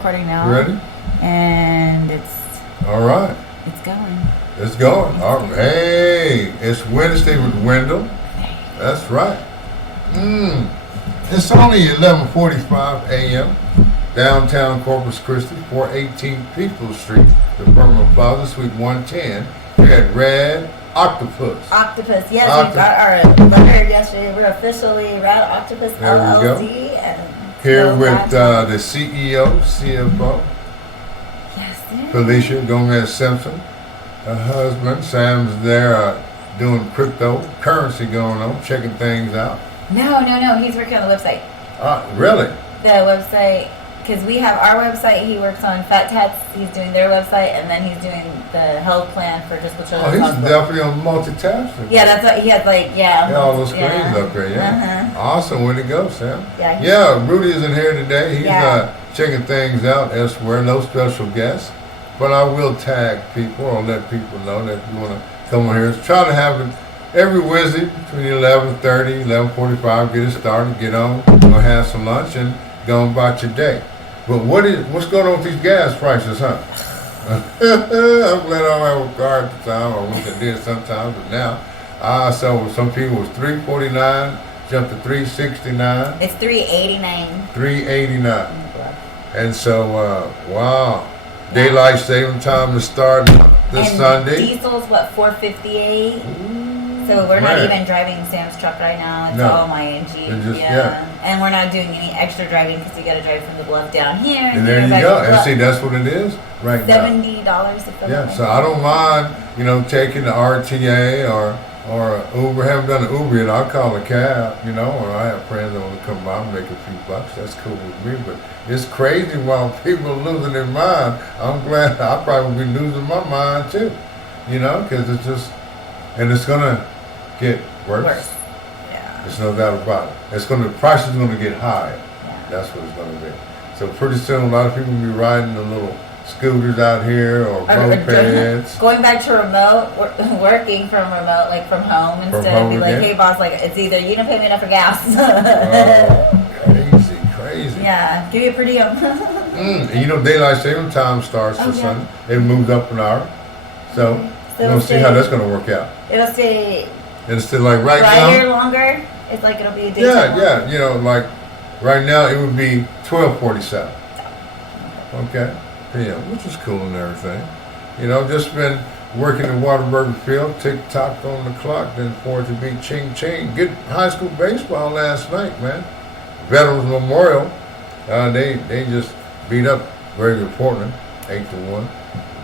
Recording now. You ready? And it's All right. going. It's going. All right. Hey, it's Wednesday with Wendell. That's right. It's only 11:45 a.m. Downtown Corpus Christi, 418 Peoples Street, the Permanent Plaza, Suite 110. We had RAD Octopus. Yes, we got our letter yesterday. We're officially RAD Octopus There we go. LLC. And Here with the CEO, CFO, yes, sir. Felicia Gomez Simpson. Her husband, Sam's there doing cryptocurrency going on, checking things out. No. He's working on the website. Really? The website, because we have our website. He works on Fat Tats. He's doing their website, and then he's doing the health plan for just the Oh, children's he's hospital. definitely on multitasking. Yeah, that's what he had. Yeah, all those screens up there. Yeah. Awesome. Way to go, Sam. Yeah. Yeah, Rudy isn't here today. He's Yeah. checking things out elsewhere. No special guests. But I will tag people or let people know that you want to come on here. Try to have it every Wednesday between 11:30, 11:45. Get it started, get on, go have some lunch, and go about your day. But what's going on with these gas prices, huh? I'm glad I don't have a car at the time. I wish I did sometimes, but now I saw some people was $3.49, jumped to $3.69. It's $3.89. $3.89. And so, wow. Daylight saving time to start this and Sunday. Diesel's what, $4.58. So we're not even driving Sam's truck right now. It's all my NG. And we're not doing any extra driving because you got to drive from the bluff down here. And there you go. And see, that's what it is right now. $70. Yeah. So I don't mind, taking the RTA or Uber. Haven't done an Uber yet. I'll call a cab, or I have friends that want to come by and make a few bucks. That's cool with me. But it's crazy while people are losing their mind. I'm glad I probably will be losing my mind too, because it's just, and it's going to get worse. Yeah. There's no doubt about it. The price is going to get higher. Yeah. That's what it's going to be. So pretty soon a lot of people will be riding the little scooters out here or mopeds. Going back to remote, working from remote, like from home, instead of be like, hey boss, like it's either you don't pay me enough for gas. Crazy. Yeah, give me a per diem. And daylight saving time starts this Sunday. It moves up an hour. So we're going to see how that's going to work out. It'll stay like right brighter now. Longer. It's like it'll be a daytime. Yeah. Like right now it would be 12:47. Okay. Yeah, which is cool and everything. Just been working in Waterburger Field, tick-tock on the clock, then for it to be ching-ching. Good high school baseball last night, man. Veterans Memorial, they just beat up Greater Portland, 8-1.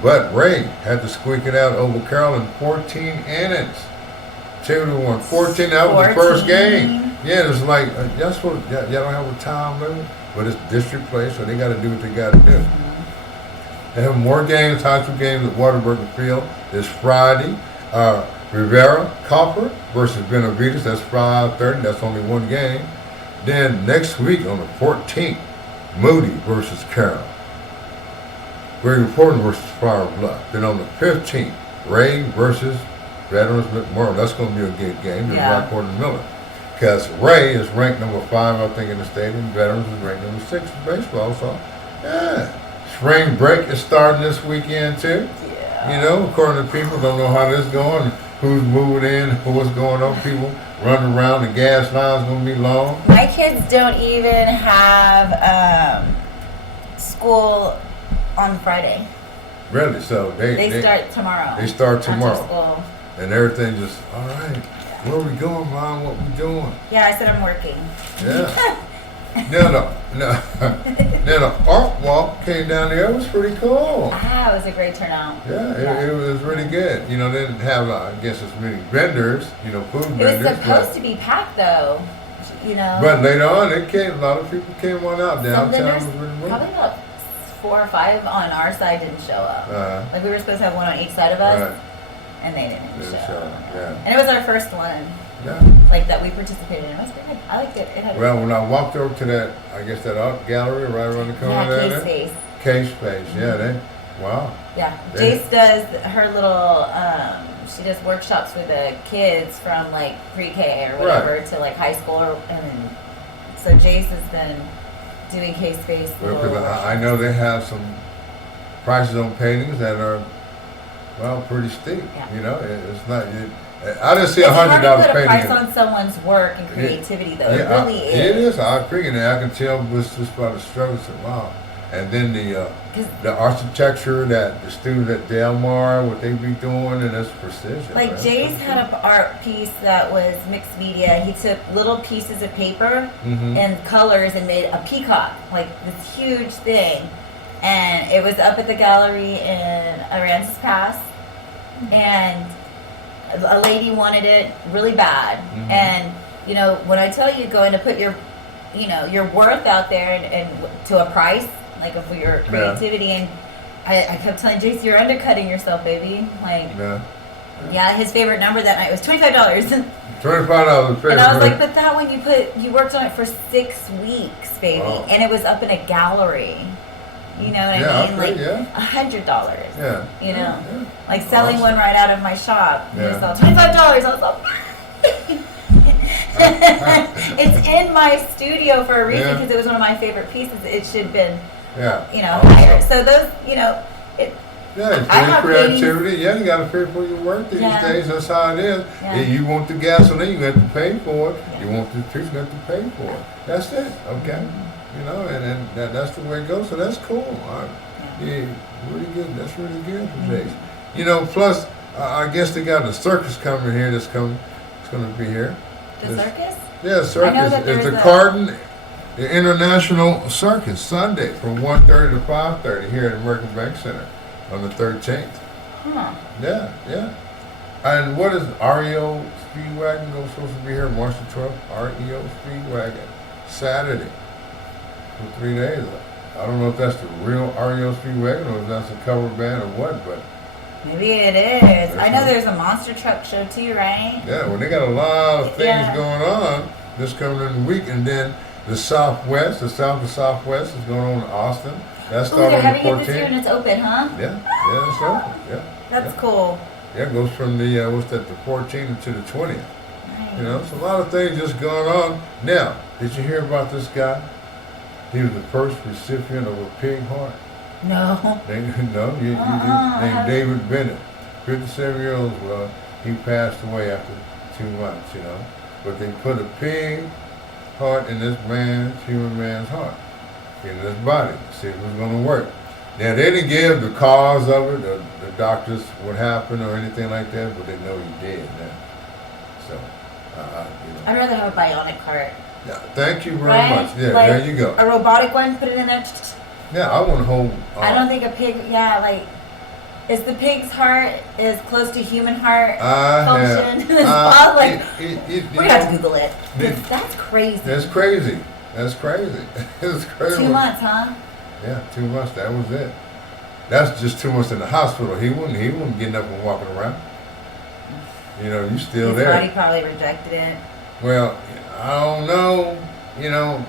But Ray had to squeak it out over Carroll in 14 innings. 2-1. 14, that was the first game. Yeah, it was like, that's what, y'all don't have a time limit, but it's district play, so they got to do what they got to do. They have more games, high school games at Waterburger Field this Friday. Rivera Copper versus Benavides. That's 5:30. That's only one game. Then next week on the 14th, Moody versus Carroll. Greater Portland versus Flower Bluff. Then on the 15th, Ray versus Veterans Memorial. That's going to be a good game. There's Rockport and Miller. Because Ray is ranked number 5, I think, in the state, and Veterans is ranked number 6 in baseball. So, yeah. Spring break is starting this weekend too. Yeah. According to people, don't know how this is going, who's moving in, what's going on. People running around, the gas line's going to be long. My kids don't even have school on Friday. Really? So they start tomorrow. They start tomorrow. After school. And everything just, all right, where we going, Mom? What we doing? Yeah, I said I'm working. Yeah. Then the art walk came down there. It was pretty cool. It was a great turnout. Yeah, it was really good. They didn't have, I guess, as many vendors, food vendors. It was supposed to be packed, though. But later on, a lot of people came on out downtown. Probably about 4 or 5 on our side didn't show up. Like we were supposed to have one on each side of us, and they didn't show up. Yeah. And it was our first one. Yeah. Like that we participated in. It was pretty good. I liked it. When I walked over to that, I guess that art gallery right around the corner there. K-Space. Yeah, wow. Yeah. Jace does her little, she does workshops with the kids from like pre-K or whatever to like high school. And so Jace has been doing case-based. Because I know they have some prices on paintings that are, well, pretty steep. Yeah. You know, it's not. I didn't see $100 painting. It's hard to put a price painting. on someone's work and creativity, though. Yeah, it really is. It is. I figured that. I can tell just by the struggles. Wow. And then the architecture that the students at Delmar, what they be doing, and it's precision. Like man. Jay's had an art piece that was mixed media. He took little pieces of paper and colors and made a peacock, like this huge thing. And it was up at the gallery in Aransas Pass. And a lady wanted it really bad. And, you know, when I tell you going to put your worth out there and to a price, like for your creativity, and I kept telling Jace, you're undercutting yourself, baby. Like, yeah, his favorite number that night was $25. $25. And I was like, but that one you worked on it for 6 weeks, baby, and it was up in a gallery. You know what I mean? Like $100. Yeah. You know, like selling one right out of my shop. You know, $25. I was like. It's in my studio for a reason because it was one of my favorite pieces. It should have been, you know, higher. So those, you know, it's creativity. You got to pay for your work these days. That's how it is. If you want the gasoline, you have to pay for it. You want the trees, you have to pay for it. That's it. Okay. You know, and that's the way it goes. So that's cool. Really good. That's really good for Jace. You know, plus I guess they got the circus coming here. It's going to be here. The circus? Yeah, circus. It's the Carton International Circus Sunday from 1:30 to 5:30 here at American Bank Center on the 13th. Huh. Yeah. And what is REO Speedwagon supposed to be here March the 12th? REO Speedwagon Saturday for 3 days. I don't know if that's the real REO Speedwagon or if that's a cover band or what, but maybe it is. I know there's a monster truck show too, right? Yeah, well, they got a lot of things going on this coming in the week, and then the Southwest, the South to Southwest is going on in Austin. That's starting on the 14th. They're having it this year and it's open, huh? Yeah, it's open. Yeah, that's cool. Yeah, it goes from the the 14th to the 20th. Nice. You know, it's a lot of things just going on. Now, did you hear about this guy? He was the first recipient of a pig heart. No. Named David Bennett, 57-year-old. Well, he passed away after 2 months, you know. But they put a pig heart in this human man's heart, in his body, to see if it was going to work. Now, they didn't give the cause of it, the doctors, what happened or anything like that, but they know he did now. So, you know. I'd rather have a bionic heart. Yeah, thank you very much. Yeah, like there you go. A robotic one, put it in there. Yeah, I want to hold. I don't think a pig. Yeah, like is the pig's heart as close to human heart function? We have to Google it. That's crazy. That's crazy. It's crazy. 2 months, huh? Yeah, 2 months. That was it. That's just 2 months in the hospital. He wasn't getting up and walking around. You know, you still there. His body probably rejected it. Well, I don't know. You know.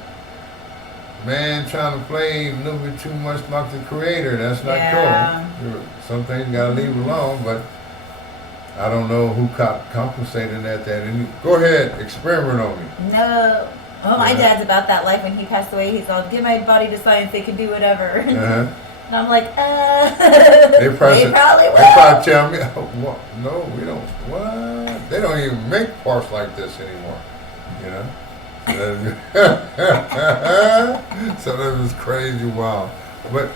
Man trying to play a little bit too much like the creator, that's not cool. Some things gotta leave alone, but I don't know who compensated at that. And go ahead, experiment on me. No. Oh, my dad's about that life. When he passed away, he's all, give my body to science, they can do whatever. And I'm like, They probably will. They probably tell me, what? No, we don't. What? They don't even make parts like this anymore, you know? So that was crazy, wow. But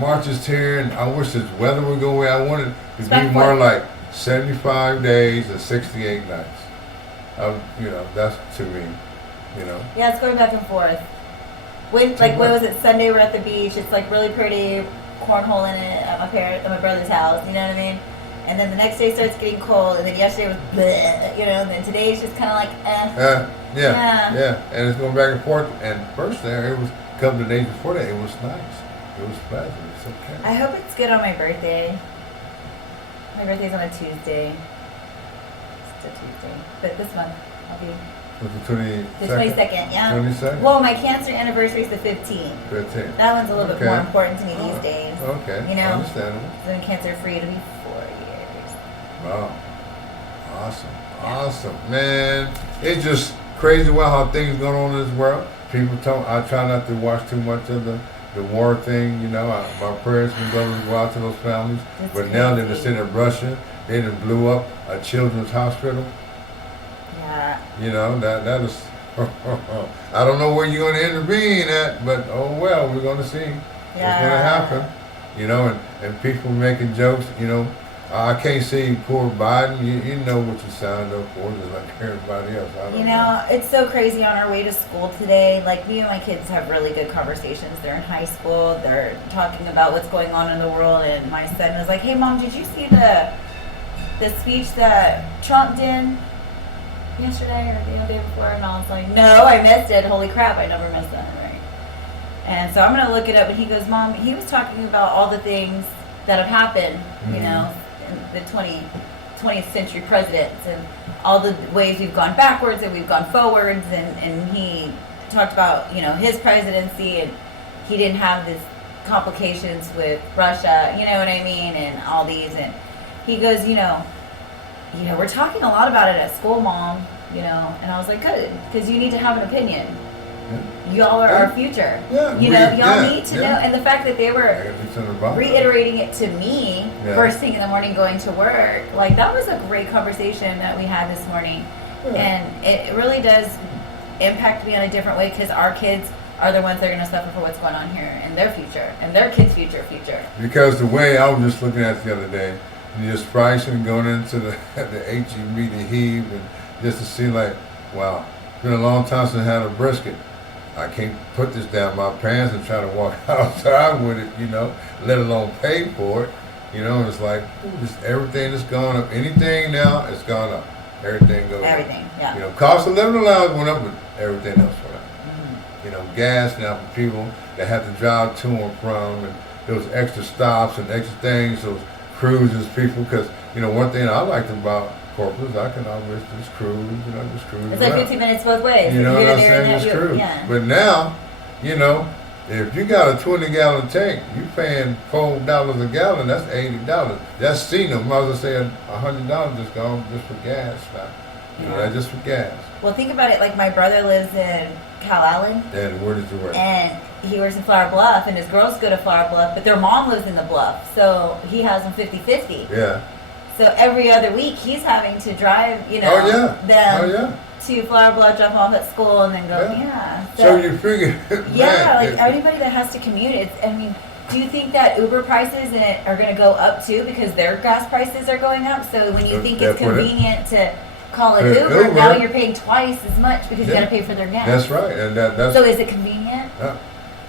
March is here, and I wish this weather would go away. I wanted it to be more like 75 days and 68 nights. You know, that's to me, you know. Yeah, it's going back and forth. What was it? Sunday we're at the beach. It's like really pretty, cornhole in it at my brother's house. You know what I mean? And then the next day starts getting cold, and then yesterday was bleh, you know, and then today's just kind of like Yeah, and it's going back and forth. And first there, it was a couple of days before that, it was nice. It was pleasant. It's okay. I hope it's good on my birthday. My birthday's on a Tuesday. It's a Tuesday. But this month, I'll be... What's the 22nd? The 22nd, yeah. 22nd? Well, my cancer anniversary is the 15th. 15th. That one's a little bit more important to me these days. Okay, you know, understandable. I'm cancer-free. It'll be 4 years. Wow. Awesome. Man, it's just crazy how things going on in this world. people I try not to watch too much of the war thing. You know, my prayers can go out to those families. That's but now they're crazy. just in Russia. They done blew up a children's hospital. Yeah. You know, that is. I don't know where you're going to intervene at, but oh well, we're going to see what's going to happen. You know, and people making jokes. You know, I can't see poor Biden. You know what you signed up for, just like everybody else. I don't know. It's so crazy on our way to school today. Like, me and my kids have really good conversations. They're in high school. They're talking about what's going on in the world. And my son was like, "Hey, Mom, did you see the speech that Trump did yesterday or the day before?" And I was like, "No, I missed it. Holy crap, I never missed that." Right. And so I'm going to look it up. And he goes, "Mom, he was talking about all the things that have happened, you know, in the 20th century presidents and all the ways we've gone backwards and we've gone forwards." And he talked about, you know, his presidency, and he didn't have this complications with Russia, you know what I mean, and all these. And he goes, you know, we're talking a lot about it at school, Mom, you know. And I was like, good, because you need to have an opinion. Y'all are our future. You know, y'all need to know. And the fact that they were reiterating it to me first thing in the morning going to work, like, that was a great conversation that we had this morning. And it really does impact me in a different way, because our kids are the ones that are going to suffer for what's going on here in their future and their kids' future. Because the way I was just looking at it the other day, and just pricing going into the HEB to heave, and just to see like, wow, it's been a long time since I had a brisket. I can't put this down my pants and try to walk outside with it, you know, let alone pay for it. You know, and it's like, just everything that's gone up. Anything now, it's gone up. Everything goes up. Yeah. You know, cost of living allowance went up, but everything else went up. You know, gas now for people that have to drive to and from, and those extra stops and extra things, those cruises, people, because, you know, one thing I liked about Corpus, I can always just cruise, you know, just cruise It's around. like 15 minutes both ways. You know what I'm there saying? Just cruise. Yeah. But now, you know, if you got a 20-gallon tank, you paying $4 a gallon, that's $80. That's seen them. I was going to say $100 just gone just for gas now. You know, that's just for gas. Well, think about it. Like, my brother lives in Calallen. And where did you work? And he works in Flower Bluff, and his girls go to Flower Bluff, but their mom lives in the Bluff, so he has them 50-50. Yeah. So every other week, he's having to drive, you know, them to Flower Bluff, drop off at school, and then go, So you figure, like anybody that has to commute, do you think that Uber prices are going to go up too because their gas prices are going up? So when you think it's convenient to call it Uber, now you're paying twice as much because you got to pay for their gas. That's right, and that's. So is it convenient?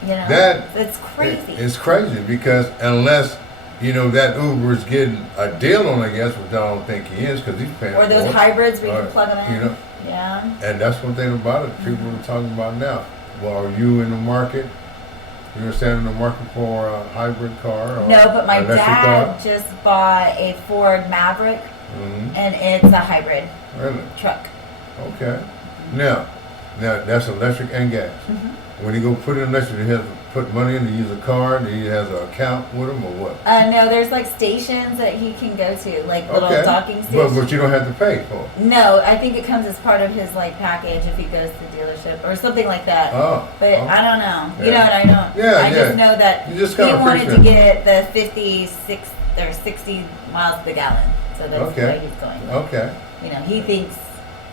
You know, that's crazy. It's crazy because unless, you know, that Uber is getting a deal on, I guess, which I don't think he is, because he's paying. Or those hybrids where you can plug them in. You know, and that's one thing about it. People are talking about now. Well, are you in the market? You're standing in the market for a hybrid car? Or no, but my dad just bought a Ford Maverick, and it's a hybrid truck. Okay. Now that's electric and gas. When you go put in electric, you have to put money in to use a card. He has an account with him, or what? No, there's like stations that he can go to, like little docking stations. But you don't have to pay for it. No, I think it comes as part of his like package if he goes to the dealership or something like that. But I don't know. You know what I don't. I just know that he wanted to get the 56 or 60 miles per gallon. So that's where he's going. Okay. You know, he thinks.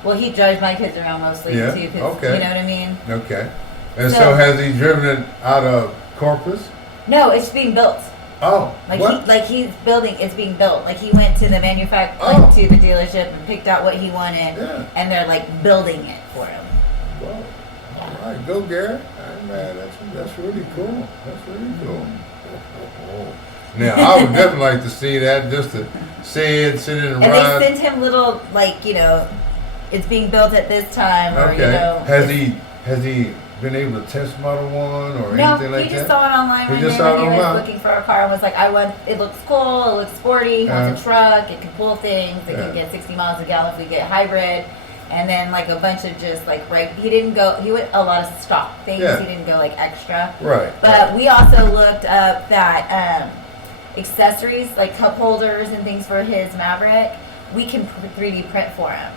Well, he drives my kids around mostly too. You know what I mean? Okay. And so has he driven it out of Corpus? No, it's being built. Oh, he's building. It's being built. Like, he went to the manufacturer, to the dealership, and picked out what he wanted, and they're like building it for him. Well, all right, go Garrett. Man, that's really cool. That's really cool. Now, I would definitely like to see that, just to see it, sit in and ride. They sent him little, like, you know, it's being built at this time, or you know. Has he been able to test Model 1 or anything like that? No, he just saw it online one day when he was looking for a car and was like, it looks cool, it looks sporty, he wants a truck, it can pull things, it can get 60 miles a gallon if we get hybrid. And then like a bunch of just like, he went a lot of stock things, he didn't go like extra. Right. But we also looked up that accessories, like cup holders and things for his Maverick, we can 3D print for him.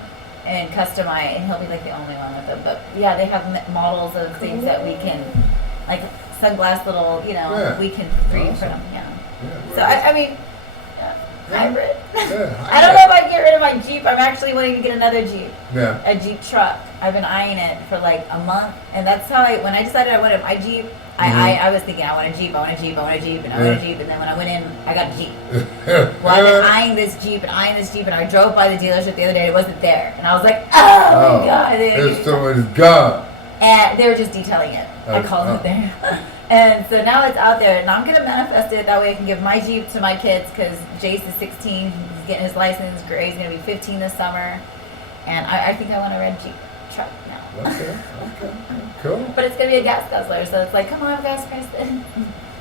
and customize, and he'll be like the only one with them. But yeah, they have models of things that we can, like sunglass little, we can 3D print them. Yeah. So I mean, hybrid. I don't know if I can get rid of my Jeep. I'm actually wanting to get another Jeep. Yeah. A Jeep truck. I've been eyeing it for like a month, and that's how when I decided I wanted my Jeep. I was thinking I want a Jeep, and I want a Jeep, and I want a Jeep, and then when I went in, I got a Jeep. Well, I've been eyeing this Jeep, and I drove by the dealership the other day, and it wasn't there, and I was like, oh my God. It's gone. And they were just detailing it. I called it there. And so now it's out there, and I'm going to manifest it. That way I can give my Jeep to my kids, because Jace is 16. He's getting his license. Gray's going to be 15 this summer. And I think I want a red Jeep truck now. Okay, cool. But it's going to be a gas guzzler, so it's like, come on, gas Kristen.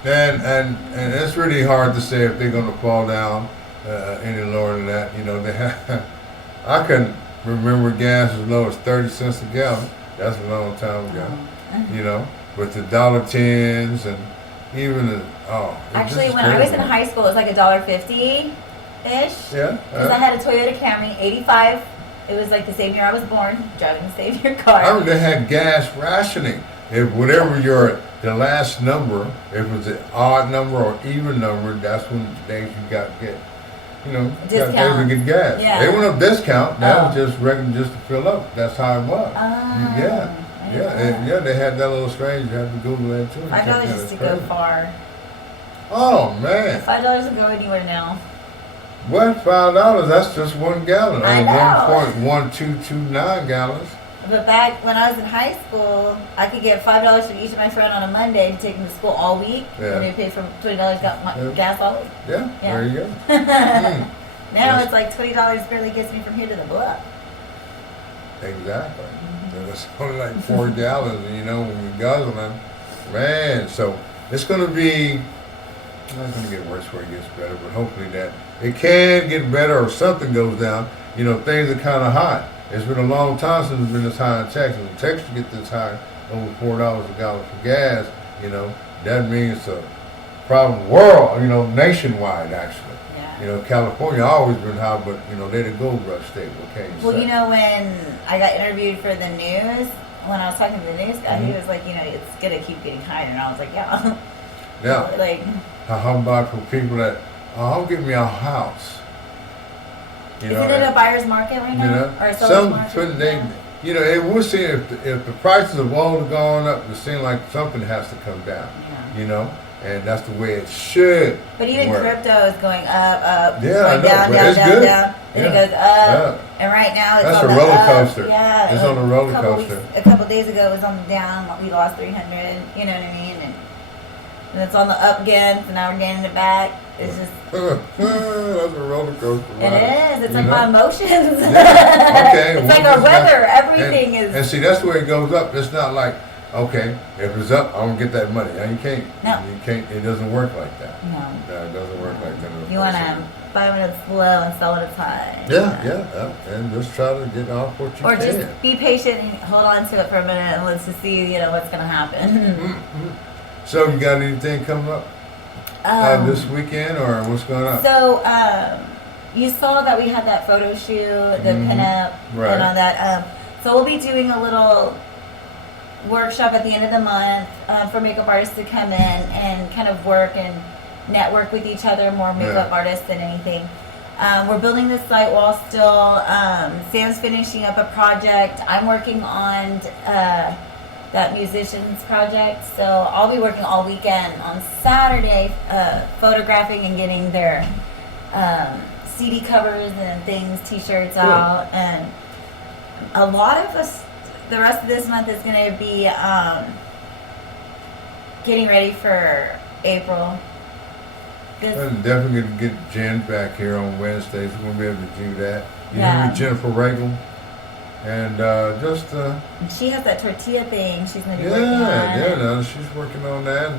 And it's really hard to say if they're going to fall down any lower than that. They have. I can remember gas as low as 30 cents a gallon. That's a long time ago. With the $1.10s and even actually, when I was in high school, it was like $1.50 ish. Yeah. Because I had a Toyota Camry, 85. It was like the same year I was born, driving the same year car. I remember they had gas rationing. If whatever the last number, if it was an odd number or even number, that's when days you got to get, discount. To get gas. Yeah. They went up discount. That was just regular, just to fill up. That's how it was. Yeah, they had that little strange. You have to Google that too. $5 used to go far. Oh man. $5 will go anywhere now. What? $5? That's just 1 gallon. I know. 1.1229 gallons. But back when I was in high school, I could get $5 from each of my friends on a Monday to take them to school all week. Yeah. And they paid for $20 gas all week. Yeah. There you go. Now it's like $20 barely gets me from here to the bluff. Exactly. And it's only like 4 gallons, when you're guzzling. Man, so it's going to be, not going to get worse where it gets better, but hopefully that it can get better or something goes down. Things are kind of hot. It's been a long time since it's been this high in Texas. When Texas get this high, over $4 a gallon for gas, that means it's a problem world, nationwide actually. California always been high, but they're the gold rush state. Well, when I got interviewed for the news, when I was talking to the news guy, he was like, it's gonna keep getting higher, and I was like, yeah. Yeah. Like, how about for people that, I'll give me a house. Is it in a buyer's market right now, or a seller's market? We'll see if the prices of oil are going up. It seems like something has to come down. Yeah. And that's the way it should. But even crypto is going up, yeah, down, down. Then it goes up, and right now it's that's on a the roller coaster. Up. Yeah, it's on a roller coaster. A couple days ago, it was on the down. We lost 300. You know what I mean? And it's on the up again. So now we're gaining it back. It's just that's a roller coaster. It is. It's like my emotions. Yeah. Okay. It's like our weather. Everything is. And see, that's the way it goes up. It's not like, okay, if it's up, I'm gonna get that money. Now you can't. No. You can't. It doesn't work like that. No. It doesn't work like that. You wanna buy when it's low and sell when it's high. Yeah. And just try to get off what you can. Or can. just be patient and hold on to it for a minute and let's just see, what's gonna happen. So you got anything coming up this weekend, or what's going on? So you saw that we had that photo shoot, the pinup, and all that. So we'll be doing a little workshop at the end of the month for makeup artists to come in and kind of work and network with each other, more makeup artists than anything. We're building the site wall still. Sam's finishing up a project. I'm working on that musicians project. So I'll be working all weekend on Saturday, photographing and getting their CD covers and things, t-shirts out. And a lot of us, the rest of this month is going to be getting ready for April. I'm definitely going to get Jen back here on Wednesdays. We're going to be able to do that. You know me, Jennifer Regal. And she has that tortilla thing she's going to be working on. No, she's working on that.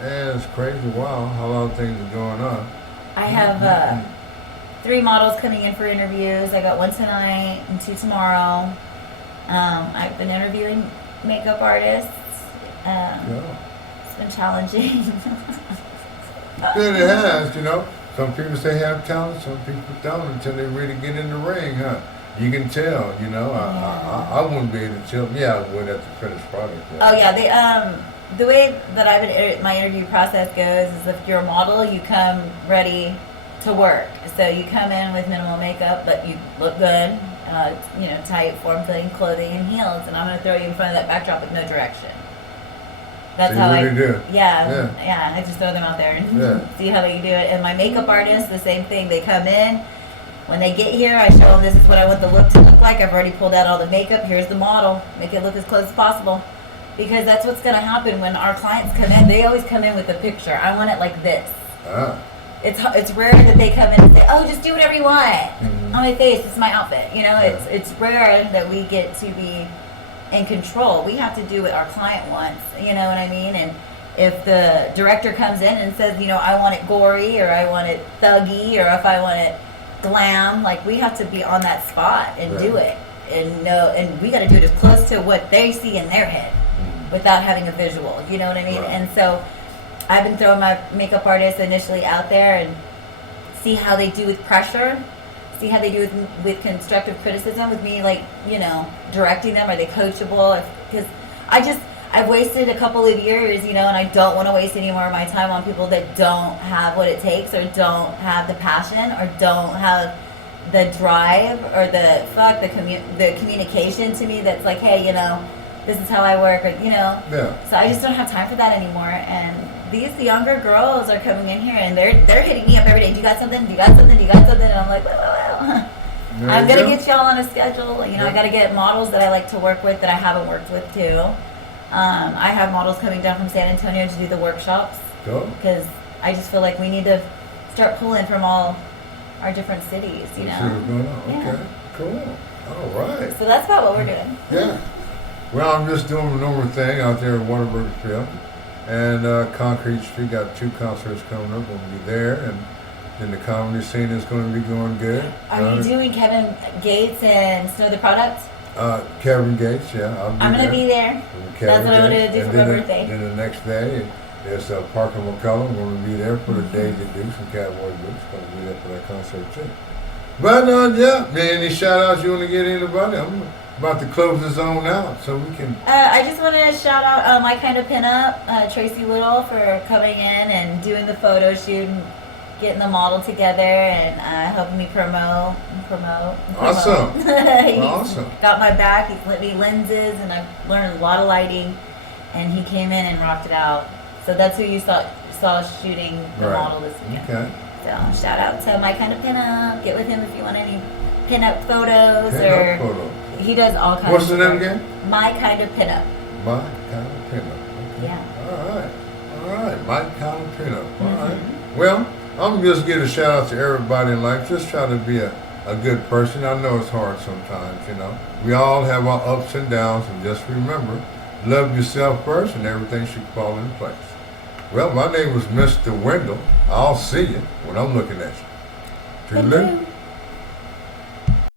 And it's crazy. Wow, how long things are going on. I have 3 models coming in for interviews. I got 1 tonight and 2 tomorrow. I've been interviewing makeup artists. It's been challenging. It has, Some people say have talent, some people don't until they really get in the ring, huh? You can tell, you know. I wouldn't be able to tell. Yeah, I would at the finished product. Oh yeah, the way that my interview process goes is if you're a model, you come ready to work. So you come in with minimal makeup, but you look good. You know, tight, form-fitting clothing and heels, and I'm going to throw you in front of that backdrop with no direction. That's so how I do. Yeah. I just throw them out there and see how they do it. And my makeup artists, the same thing. They come in. When they get here, I show them this is what I want the look to look like. I've already pulled out all the makeup. Here's the model. Make it look as close as possible. Because that's what's going to happen when our clients come in. They always come in with a picture. I want it like this. It's rare that they come in and say, "Oh, just do whatever you want on my face. It's my outfit." You know, it's rare that we get to be in control. We have to do what our client wants. You know what I mean? And if the director comes in and says, you know, I want it gory, or I want it thuggy, or if I want it glam, like we have to be on that spot and do it, and know, and we got to do it as close to what they see in their head without having a visual. You know what I mean? Right. And so I've been throwing my makeup artists initially out there and see how they do with pressure, see how they do with constructive criticism, with me, like, you know, directing them. Are they coachable? Because I've wasted a couple of years, you know, and I don't want to waste any more of my time on people that don't have what it takes, or don't have the passion, or don't have the drive, or the communication to me that's like, hey, you know, this is how I work, or, you know. So I just don't have time for that anymore. And these younger girls are coming in here and they're hitting me up every day. Do you got something? Do you got something? Do you got something? And I'm like, well. I'm gonna get y'all on a schedule. You know, I gotta get models that I like to work with that I haven't worked with too. I have models coming down from San Antonio to do the workshops because I just feel like we need to start pulling from all our different cities. You know. Okay. Cool. All right. So that's about what we're doing. Yeah. Well, I'm just doing a normal thing out there in Whataburger Field. And Concrete Street, got 2 concerts coming up. We'll be there. And then the comedy scene is going to be going good. Are you doing Kevin Gates and Snow the Product? Kevin Gates, yeah. I'm going to be there. That's what I'm going to do for my birthday. Then the next day, there's Parker McCullum. We're going to be there for the day to do some Cowboy Boots. Going to be there for that concert, too. But, any shout-outs you want to get anybody? I'm about to close the zone out so we can... I just want to shout out My Kind of Pinup, Tracy Little, for coming in and doing the photo shoot and getting the model together and helping me promote. Awesome. He's awesome. Got my back. He's lit me lenses, and I've learned a lot of lighting, and he came in and rocked it out. So that's who you saw shooting the model this weekend. Okay. So shout out to My Kind of Pinup. Get with him if you want any pinup photos He does all kinds. What's the name again? My Kind of Pinup. My Kind of Pinup. Okay. Yeah. All right. My Kind of Pinup. All right. Well, I'm just give a shout out to everybody in life. Just try to be a good person. I know it's hard sometimes, you know. We all have our ups and downs, and just remember, love yourself first, and everything should fall in place. Well, my name was Mr. Wendell. I'll see you when I'm looking at you. Toodaloo.